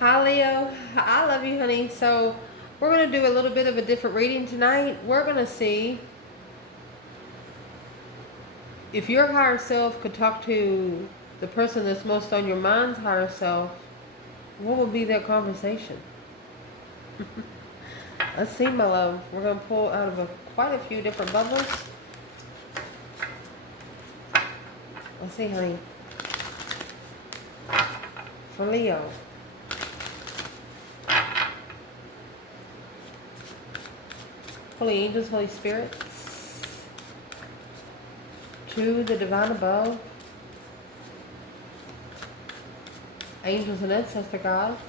Hi Leo, I love you honey. So we're going to do a little bit of a different reading tonight. We're going to see if your higher self could talk to the person that's most on your mind's higher self, what would be their conversation? Let's see, my love. We're going to pull out of quite a few different bubbles. Let's see, honey. For Leo. Holy angels, Holy spirits. To the divine above. Angels and ancestor gods.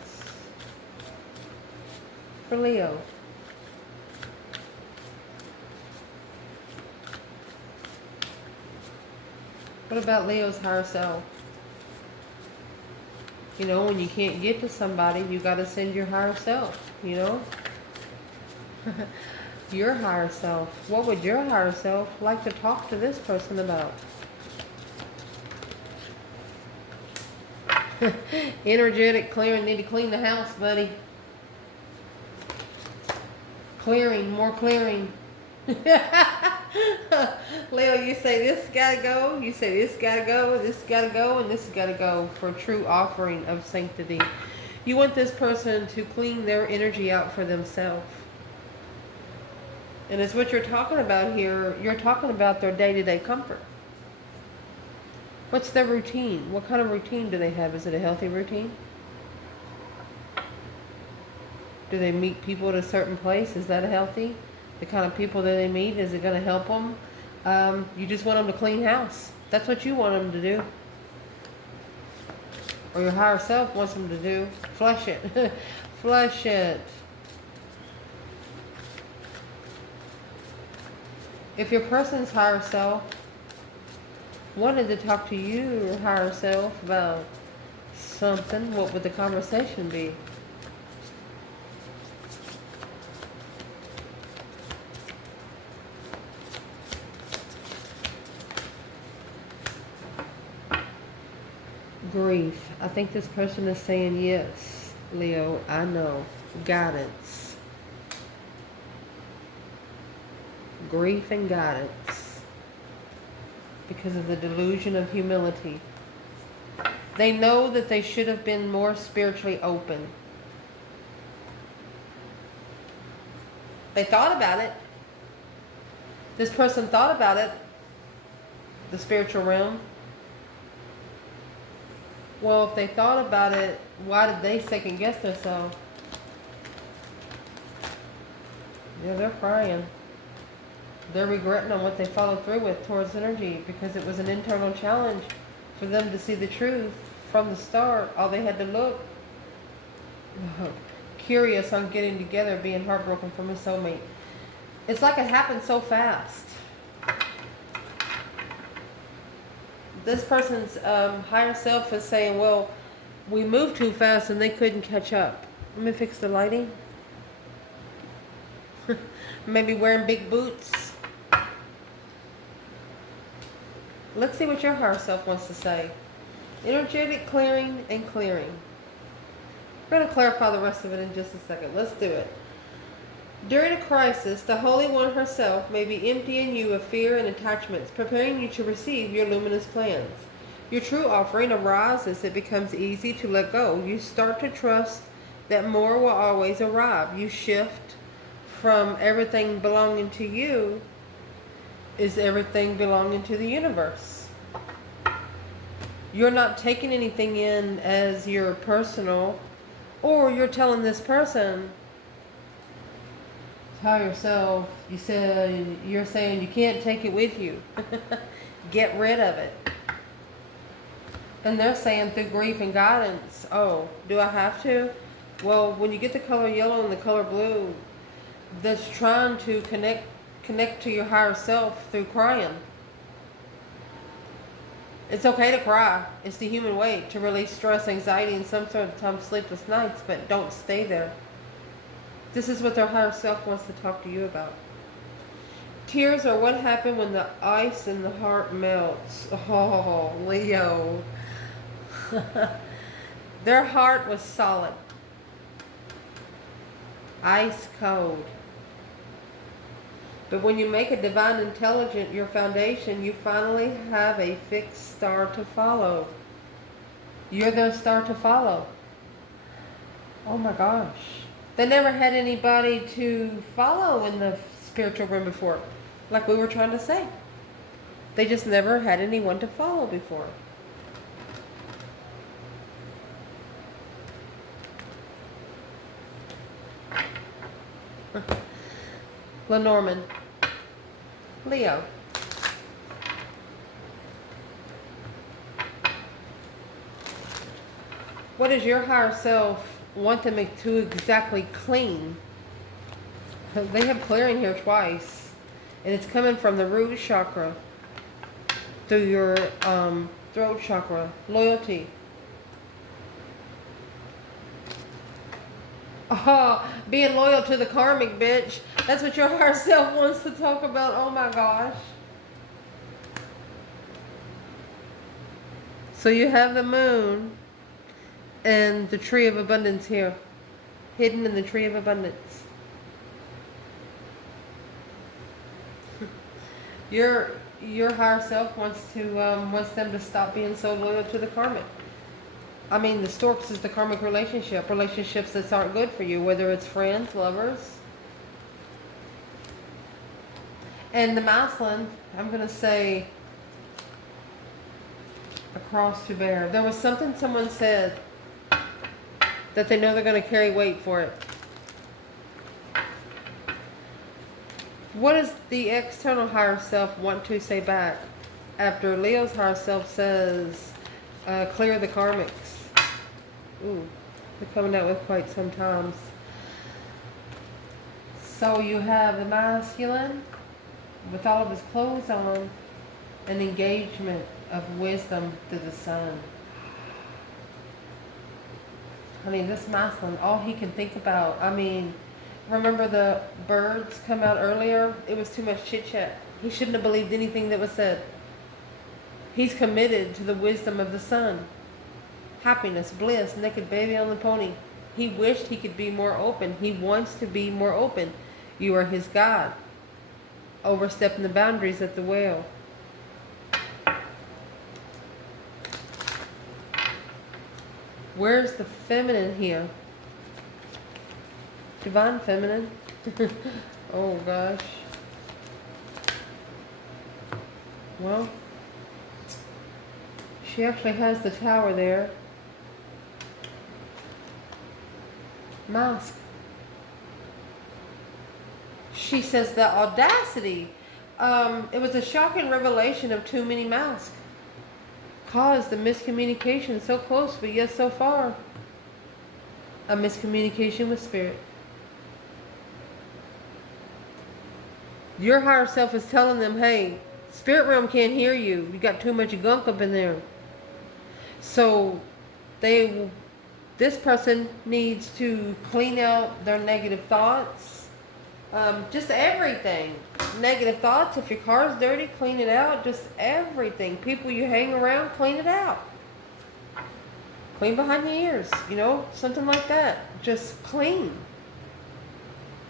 For Leo. What about Leo's higher self? You know, when you can't get to somebody, you got to send your higher self, you know? Your higher self. What would your higher self like to talk to this person about? Energetic clearing. Need to clean the house, buddy. Clearing. More clearing. Leo, you say this gotta go, you say this gotta go, this gotta go, and this gotta go for a true offering of sanctity. You want this person to clean their energy out for themselves. And it's what you're talking about here. You're talking about their day-to-day comfort. What's their routine? What kind of routine do they have? Is it a healthy routine? Do they meet people at a certain place? Is that healthy? The kind of people that they meet, is it going to help them? You just want them to clean house. That's what you want them to do. Or your higher self wants them to do. Flush it. Flush it. If your person's higher self wanted to talk to you, your higher self, about something, what would the conversation be? Grief. I think this person is saying, yes, Leo, I know. Guidance. Grief and guidance. Because of the delusion of humility. They know that they should have been more spiritually open. They thought about it. This person thought about it. The spiritual realm. Well, if they thought about it, why did they second guess themselves? Yeah, they're crying. They're regretting on what they followed through with towards energy, because it was an internal challenge for them to see the truth from the start. All they had to look curious on getting together, being heartbroken from a soulmate. It's like it happened so fast. This person's higher self is saying, well, we moved too fast and they couldn't catch up. Let me fix the lighting. Maybe wearing big boots. Let's see what your higher self wants to say. Energetic clearing and clearing. We're going to clarify the rest of it in just a second. Let's do it. During a crisis, the Holy One herself may be emptying you of fear and attachments, preparing you to receive your luminous plans. Your true offering arises. It becomes easy to let go. You start to trust that more will always arrive. You shift from everything belonging to you is everything belonging to the universe. You're not taking anything in as your personal, or you're telling this person, higher self, you're saying you can't take it with you. Get rid of it. And they're saying through grief and guidance, oh, do I have to? Well, when you get the color yellow and the color blue, that's trying to connect to your higher self through crying. It's okay to cry. It's the human way to release stress, anxiety, and sometimes sleepless nights, but don't stay there. This is what their higher self wants to talk to you about. Tears are what happened when the ice in the heart melts. Oh, Leo. Their heart was solid. Ice cold. But when you make a divine intelligent your foundation, you finally have a fixed star to follow. You're their star to follow. Oh my gosh. They never had anybody to follow in the spiritual realm before. Like we were trying to say. They just never had anyone to follow before. Lenormand. Leo. What does your higher self want them to exactly clean? They have clearing here twice. And it's coming from the root chakra. Through your throat chakra. Loyalty. Oh, being loyal to the karmic, bitch. That's what your higher self wants to talk about. Oh my gosh. So you have the moon and the tree of abundance here. Hidden in the tree of abundance. Your higher self wants them to stop being so loyal to the karmic. I mean, the storks is the karmic relationship. Relationships that aren't good for you, whether it's friends, lovers. And the masculine, I'm going to say, a cross to bear. There was something someone said that they know they're going to carry weight for it. What does the external higher self want to say back after Leo's higher self says, clear the karmics? Ooh, they're coming out with quite some times. So you have the masculine with all of his clothes on, an engagement of wisdom to the sun. I mean, this masculine, all he can think about, I mean, remember the birds come out earlier? It was too much chit chat. He shouldn't have believed anything that was said. He's committed to the wisdom of the sun. Happiness, bliss, naked baby on the pony. He wished he could be more open. He wants to be more open. You are his God. Overstepping the boundaries at the whale. Where's the feminine here? Divine feminine. Oh gosh. Well, she actually has the tower there. Mask. She says the audacity. It was a shocking revelation of too many masks. Caused the miscommunication so close, but yet so far. A miscommunication with spirit. Your higher self is telling them, hey, spirit realm can't hear you. You got too much gunk up in there. So this person needs to clean out their negative thoughts. Just everything. Negative thoughts. If your car's dirty, clean it out. Just everything. People you hang around, clean it out. Clean behind your ears. You know, something like that. Just clean.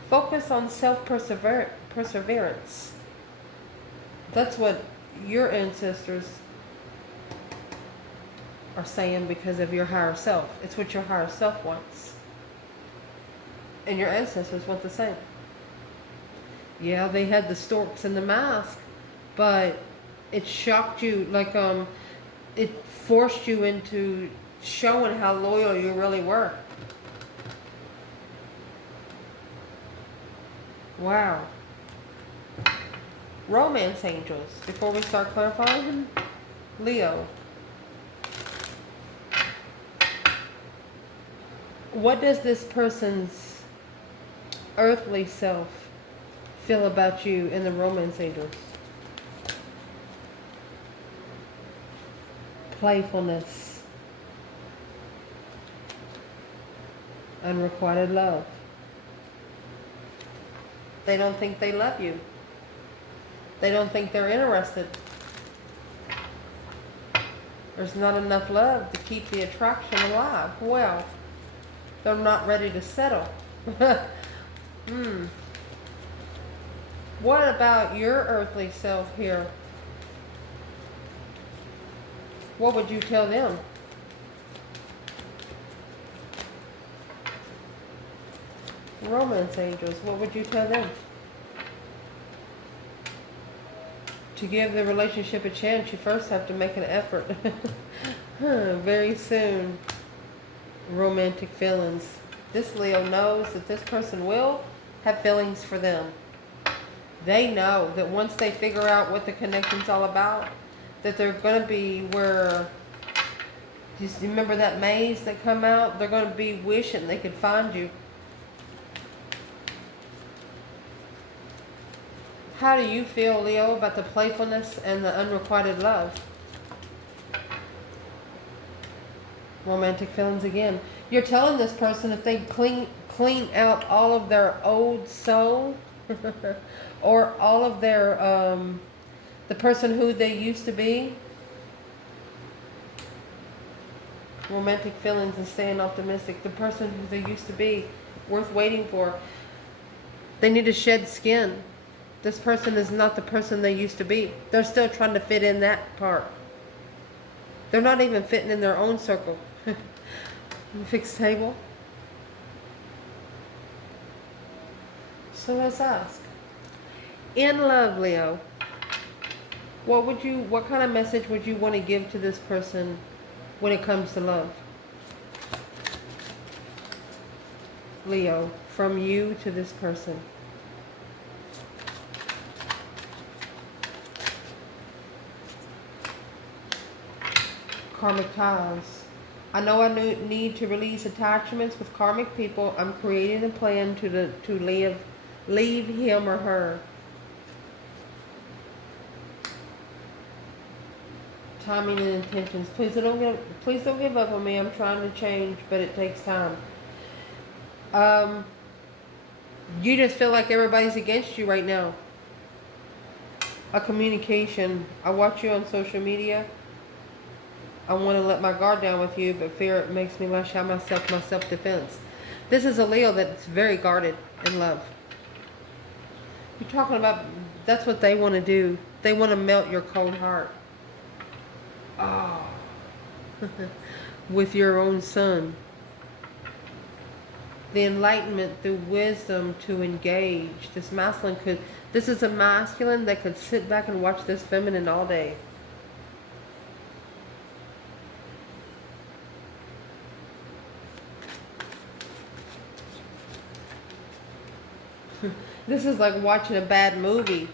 Focus on self-perseverance. That's what your ancestors are saying because of your higher self. It's what your higher self wants. And your ancestors want the same. Yeah, they had the storks and the mask, but it shocked you, like it forced you into showing how loyal you really were. Wow. Romance angels. Before we start clarifying them, Leo. What does this person's earthly self feel about you in the romance angels? Playfulness. Unrequited love. They don't think they love you. They don't think they're interested. There's not enough love to keep the attraction alive. Well, they're not ready to settle. What about your earthly self here? What would you tell them? Romance angels, what would you tell them? To give the relationship a chance, you first have to make an effort. Very soon. Romantic feelings. This Leo knows that this person will have feelings for them. They know that once they figure out what the connection's all about, that they're going to be where, just remember that maze that come out? They're going to be wishing they could find you. How do you feel, Leo, about the playfulness and the unrequited love? Romantic feelings again. You're telling this person if they clean out all of their old soul or all of their, the person who they used to be. Romantic feelings and staying optimistic. The person who they used to be, worth waiting for. They need to shed skin. This person is not the person they used to be. They're still trying to fit in that part. They're not even fitting in their own circle. Fixed table. So let's ask. In love, Leo, what kind of message would you want to give to this person when it comes to love? Leo, from you to this person. Karmic ties. I know I need to release attachments with karmic people. I'm creating a plan to leave him or her. Timing and intentions. Please don't give up on me. I'm trying to change, but it takes time. You just feel like everybody's against you right now. A communication. I watch you on social media. I want to let my guard down with you, but fear makes me lash out myself, my self-defense. This is a Leo that's very guarded in love. You're talking about, that's what they want to do. They want to melt your cold heart. Oh. With your own son. The enlightenment through wisdom to engage. This is a masculine that could sit back and watch this feminine all day. This is like watching a bad movie.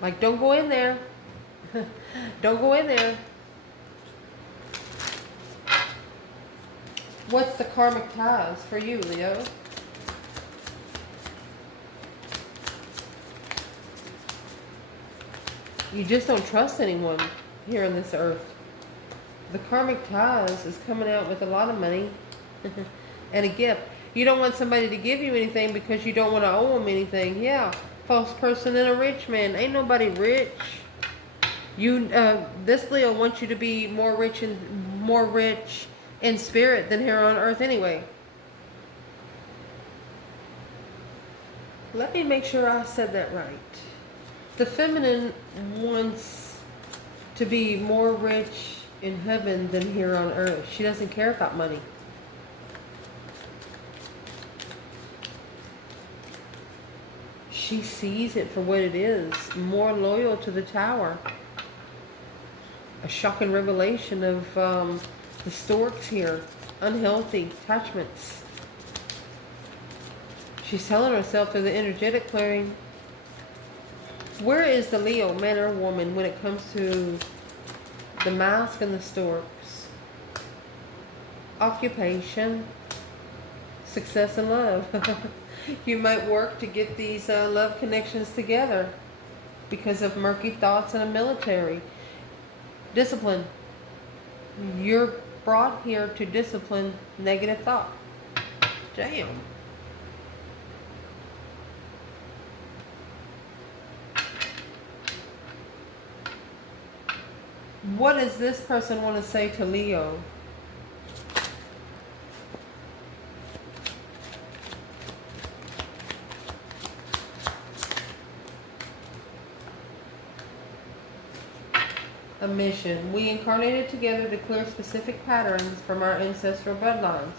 Like, don't go in there. Don't go in there. What's the karmic ties for you, Leo? You just don't trust anyone here on this earth. The karmic ties is coming out with a lot of money and a gift. You don't want somebody to give you anything because you don't want to owe them anything. Yeah, false person and a rich man. Ain't nobody rich. This Leo wants you to be more rich in spirit than here on earth anyway. Let me make sure I said that right. The feminine wants to be more rich in heaven than here on earth. She doesn't care about money. She sees it for what it is. More loyal to the tower. A shocking revelation of the storks here. Unhealthy attachments. She's telling herself through the energetic clearing. Where is the Leo, man or woman, when it comes to the mask and the storks? Occupation. Success and love. You might work to get these love connections together because of murky thoughts in a military. Discipline. You're brought here to discipline negative thought. Damn. What does this person want to say to Leo? a mission. We incarnated together to clear specific patterns from our ancestral bloodlines.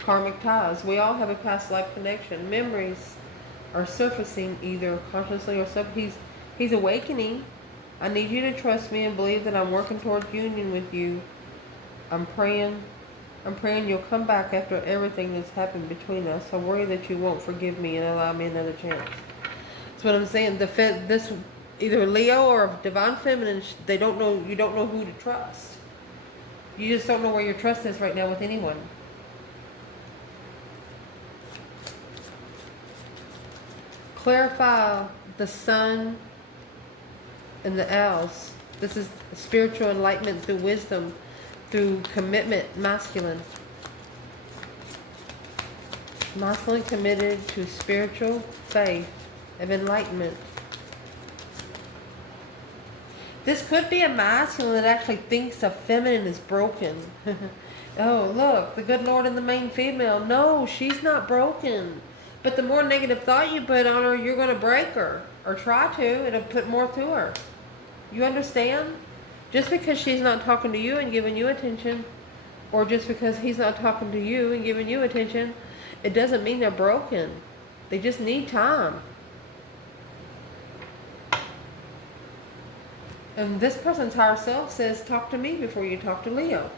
Karmic ties. We all have a past life connection. Memories are surfacing either consciously or he's awakening. I need you to trust me and believe that I'm working towards union with you. I'm praying you'll come back after everything that's happened between us. I worry that you won't forgive me and allow me another chance. That's what I'm saying. This either Leo or Divine Feminine, they don't know. You don't know who to trust. You just don't know where your trust is right now with anyone. Clarify the sun and the owls. This is spiritual enlightenment through wisdom, through commitment, masculine. Masculine committed to spiritual faith of enlightenment. This could be a masculine that actually thinks a feminine is broken. Oh, look, the good Lord and the main female. No, she's not broken. But the more negative thought you put on her, you're going to break her. Or try to. It'll put more to her. You understand? Just because she's not talking to you and giving you attention, or just because he's not talking to you and giving you attention, it doesn't mean they're broken. They just need time. And this person's higher self says, talk to me before you talk to Leo.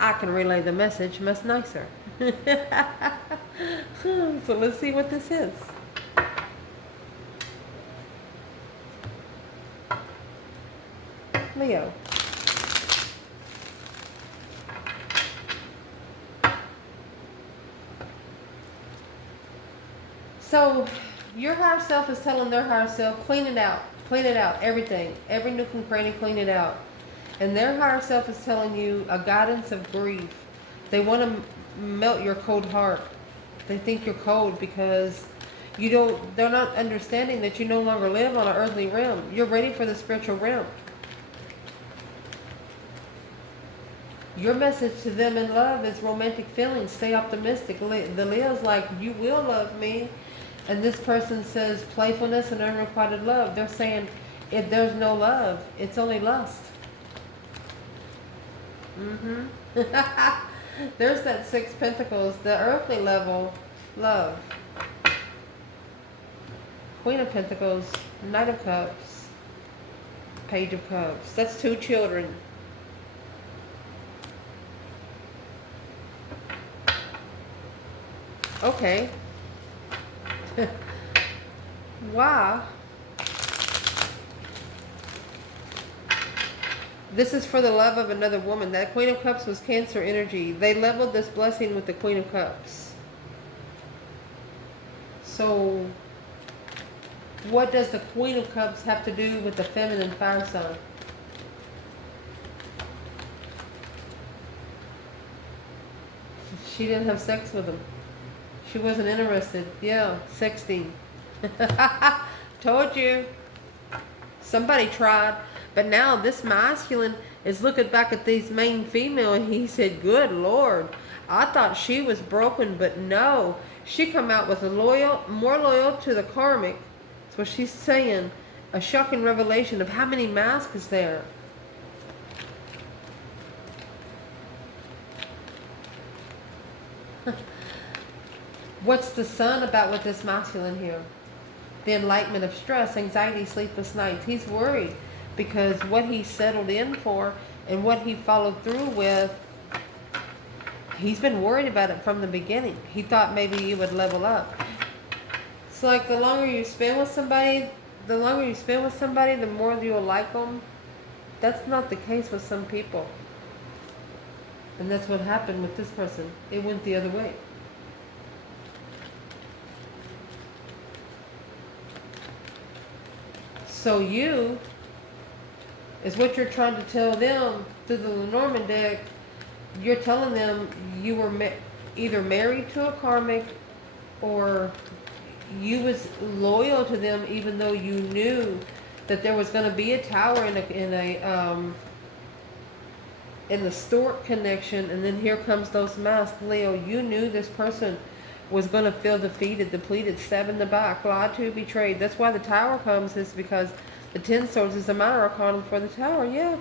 I can relay the message much nicer. So let's see what this is. Leo. So your higher self is telling their higher self, clean it out, everything, every nook and cranny, clean it out. And their higher self is telling you a guidance of grief. They want to melt your cold heart. They think you're cold because they're not understanding that you no longer live on an earthly realm. You're ready for the spiritual realm. Your message to them in love is romantic feelings. Stay optimistic. The Leo's like, you will love me. And this person says playfulness and unrequited love. They're saying, if there's no love, it's only lust. There's that 6 Pentacles, the earthly level, love. Queen of Pentacles, Knight of Cups, Page of Cups. That's 2 children. Okay. Why? This is for the love of another woman. That Queen of Cups was Cancer energy. They leveled this blessing with the Queen of Cups. So, what does the Queen of Cups have to do with the feminine fire sign? She didn't have sex with him. She wasn't interested. Yeah, sexting. Told you. Somebody tried. But now this masculine is looking back at these main female and he said, good Lord, I thought she was broken, but no. She come out with more loyal to the karmic. That's what she's saying. A shocking revelation of how many masks is there. What's the sun about with this masculine here? The enlightenment of stress, anxiety, sleepless nights. He's worried because what he settled in for and what he followed through with, he's been worried about it from the beginning. He thought maybe you would level up. It's like the longer you spend with somebody, the more you'll like them. That's not the case with some people. And that's what happened with this person. It went the other way. So you, is what you're trying to tell them through the Lenormand deck. You're telling them you were either married to a karmic or you was loyal to them even though you knew that there was going to be a tower in the stork connection, and then here comes those masks. Leo, you knew this person was going to feel defeated, depleted, stabbed in the back, lied to, betrayed. That's why the tower comes, is because The Ten Swords is the minor arcana for the Tower, yeah.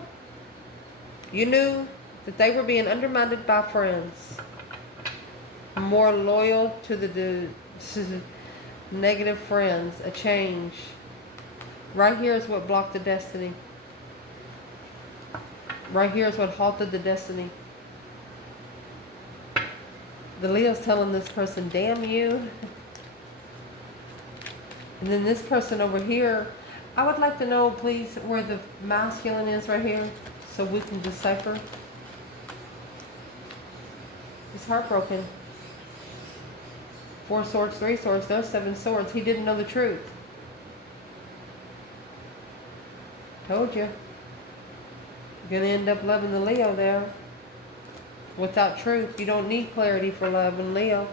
You knew that they were being undermined by friends. More loyal to the negative friends. A change. Right here is what blocked the destiny. Right here is what halted the destiny. The Leo's telling this person, damn you. And then this person over here, I would like to know, please, where the masculine is right here, so we can decipher. He's heartbroken. 4 swords, 3 swords, there's 7 swords. He didn't know the truth. Told you. You're going to end up loving the Leo there. Without truth, you don't need clarity for love in Leo.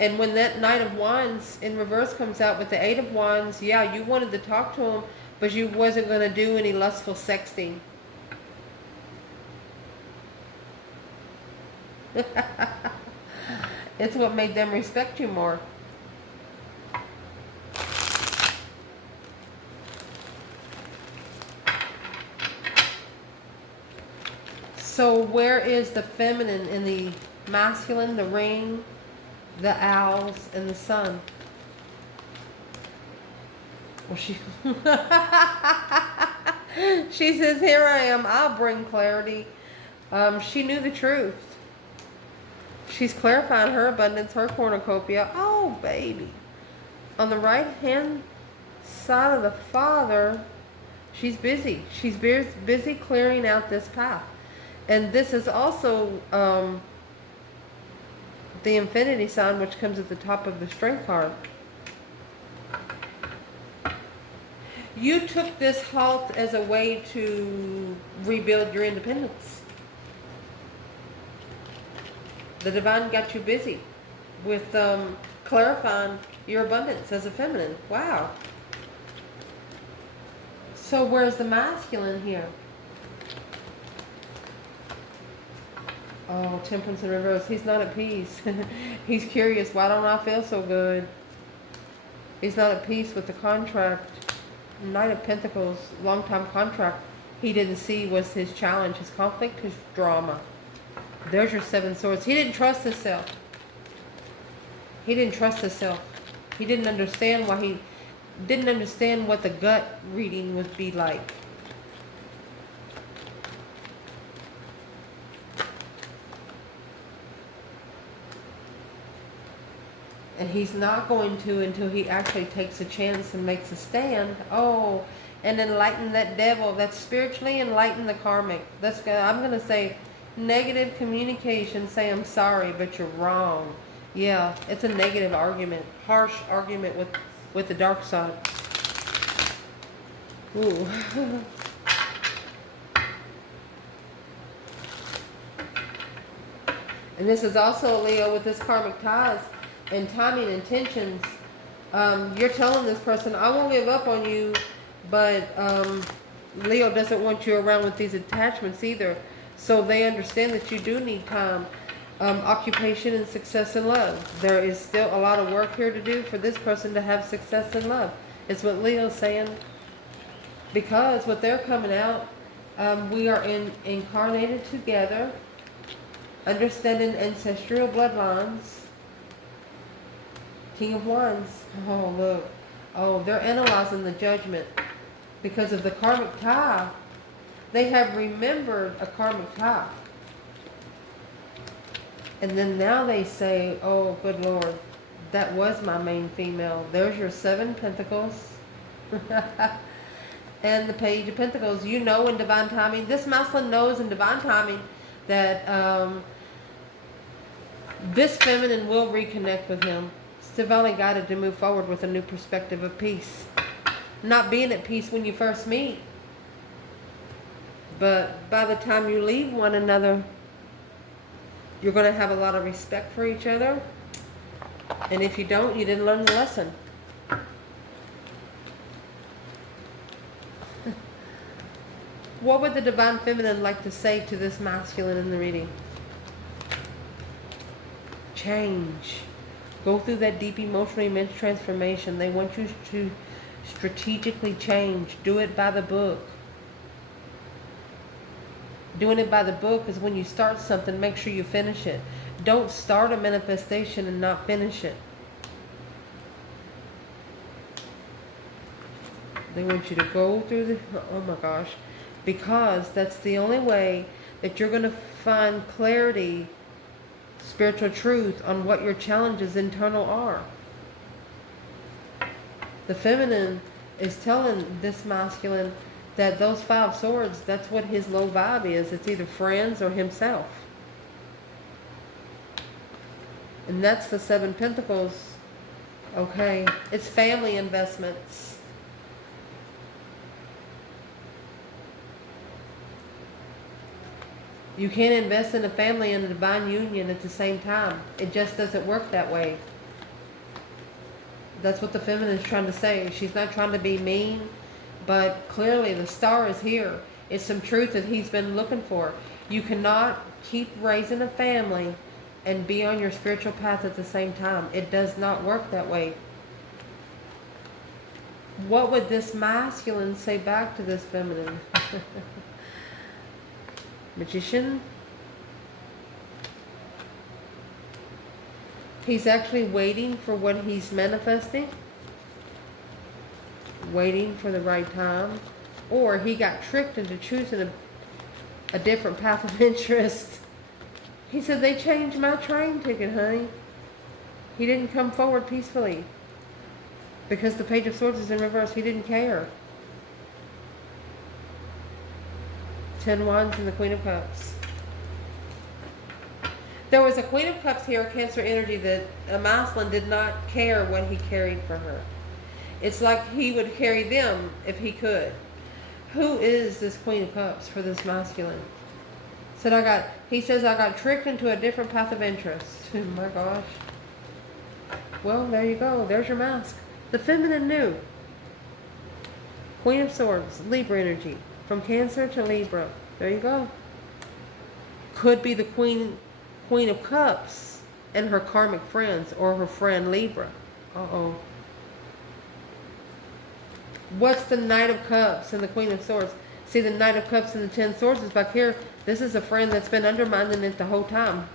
And when that Knight of Wands in reverse comes out with the 8 of Wands, yeah, you wanted to talk to him, but you wasn't going to do any lustful sexting. It's what made them respect you more. So where is the feminine in the masculine, the ring, the owls, and the sun? Well, she she says, here I am, I'll bring clarity. She knew the truth. She's clarifying her abundance, her cornucopia. Oh, baby. On the right-hand side of the Father, she's busy. She's busy clearing out this path. And this is also the infinity sign, which comes at the top of the strength card. You took this halt as a way to rebuild your independence. The divine got you busy with clarifying your abundance as a feminine. Wow. So where's the masculine here? Oh, Temperance in reverse. He's not at peace. He's curious. Why don't I feel so good? He's not at peace with the contract. Knight of Pentacles, long-time contract. He didn't see was his challenge, his conflict, his drama. There's your 7 swords. He didn't trust himself. He didn't trust himself. He didn't understand why he didn't understand what the gut reading would be like. And he's not going to until he actually takes a chance and makes a stand. Oh, and enlighten that devil. That's spiritually enlighten the karmic. I'm going to say negative communication. Say, I'm sorry, but you're wrong. Yeah, it's a negative argument. Harsh argument with the dark side. Ooh. And this is also Leo with his karmic ties. And timing intentions. You're telling this person, I won't give up on you, but Leo doesn't want you around with these attachments either. So they understand that you do need time, occupation, and success in love. There is still a lot of work here to do for this person to have success in love. It's what Leo's saying. Because what they're coming out, we are incarnated together, understanding ancestral bloodlines. King of Wands. Oh, look. Oh, they're analyzing the judgment. Because of the karmic tie. They have remembered a karmic tie. And then now they say, oh, good Lord, that was my main female. There's your 7 pentacles. And the Page of Pentacles. You know in divine timing. This masculine knows in divine timing that this feminine will reconnect with him. Divinely guided to move forward with a new perspective of peace. Not being at peace when you first meet. But by the time you leave one another, you're going to have a lot of respect for each other. And if you don't, you didn't learn the lesson. What would the divine feminine like to say to this masculine in the reading? Change. Go through that deep emotional immense transformation. They want you Strategically change. Do it by the book. Doing it by the book is when you start something, make sure you finish it. Don't start a manifestation and not finish it. They want you to go through the, oh my gosh, because that's the only way that you're going to find clarity, spiritual truth on what your challenges internal are. The feminine is telling this masculine that those 5 swords, that's what his low vibe is. It's either friends or himself. And that's the 7 Pentacles. Okay, it's family investments. You can't invest in a family and a divine union at the same time. It just doesn't work that way. That's what the feminine is trying to say. She's not trying to be mean, but clearly the star is here. It's some truth that he's been looking for. You cannot keep raising a family and be on your spiritual path at the same time. It does not work that way. What would this masculine say back to this feminine? Magician. He's actually waiting for what he's manifesting. Waiting for the right time. Or he got tricked into choosing a different path of interest. He said, they changed my train ticket, honey. He didn't come forward peacefully. Because the Page of Swords is in reverse. He didn't care. 10 Wands and the Queen of Cups. There was a Queen of Cups here, Cancer energy, that a masculine did not care what he carried for her. It's like he would carry them if he could. Who is this Queen of Cups for this masculine? He says, I got tricked into a different path of interest. Oh my gosh. Well, there you go. There's your mask. The feminine knew. Queen of Swords, Libra energy. From Cancer to Libra. There you go. Could be the Queen of Cups and her karmic friends, or her friend Libra. Uh-oh. What's the Knight of Cups and the Queen of Swords? See, the Knight of Cups and the 10 Swords is back here. This is a friend that's been undermining it the whole time.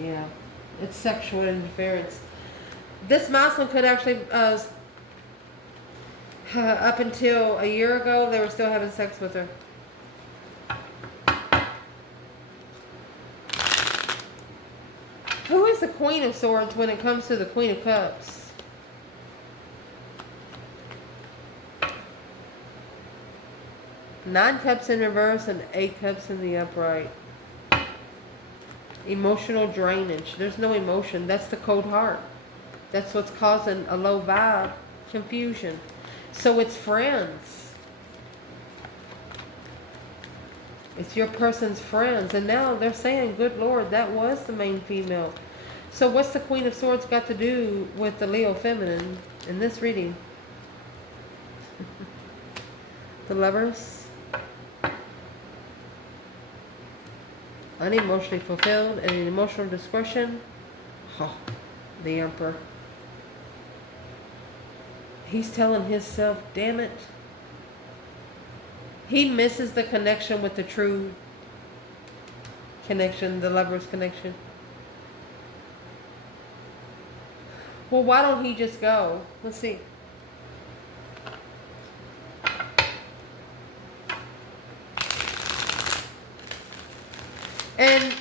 Yeah. It's sexual interference. This masculine could actually, up until a year ago, they were still having sex with her. Who is the Queen of Swords when it comes to the Queen of Cups? Nine Cups in reverse and 8 Cups in the upright. Emotional drainage. There's no emotion. That's the cold heart. That's what's causing a low vibe, confusion. So it's friends. It's your person's friends. And now they're saying, good Lord, that was the main female. So what's the Queen of Swords got to do with the Leo feminine in this reading? The Lovers. Unemotionally fulfilled and an emotional discretion. Oh, the Emperor. He's telling himself, damn it. He misses the connection with the true connection, the Lover's connection. Well, why don't he just go? Let's see. And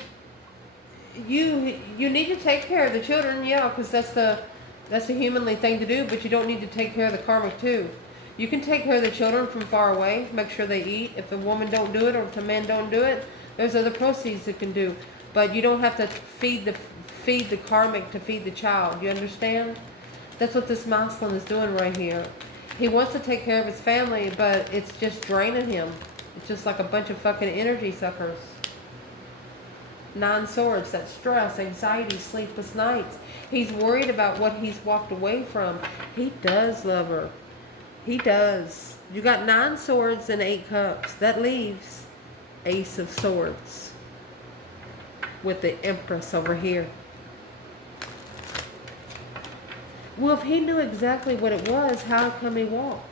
you need to take care of the children, yeah, because that's the humanly thing to do, but you don't need to take care of the karmic too. You can take care of the children from far away, make sure they eat. If the woman don't do it or if the man don't do it, there's other proceeds you can do. But you don't have to feed the karmic to feed the child. You understand? That's what this masculine is doing right here. He wants to take care of his family, but it's just draining him. It's just like a bunch of fucking energy suckers. 9 Swords, that stress, anxiety, sleepless nights. He's worried about what he's walked away from. He does love her. He does. You got 9 Swords and 8 Cups. That leaves Ace of Swords with the Empress over here. Well, if he knew exactly what it was, how come he walked?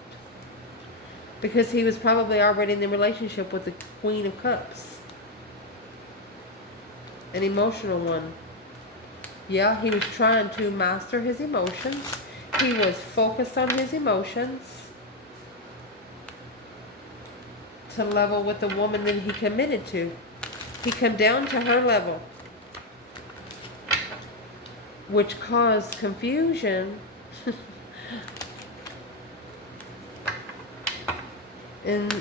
Because he was probably already in the relationship with the Queen of Cups. An emotional one. Yeah, he was trying to master his emotions. He was focused on his emotions to level with the woman that he committed to. He come down to her level, which caused confusion. And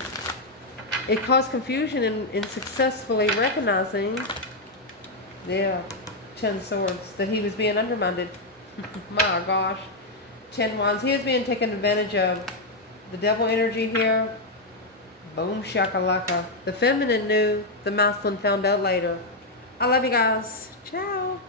it caused confusion in successfully recognizing, yeah, 10 swords, that he was being undermined. My gosh. 10 wands. He was being taken advantage of. The devil energy here. Boom shakalaka. The feminine knew. The masculine found out later. I love you guys. Ciao.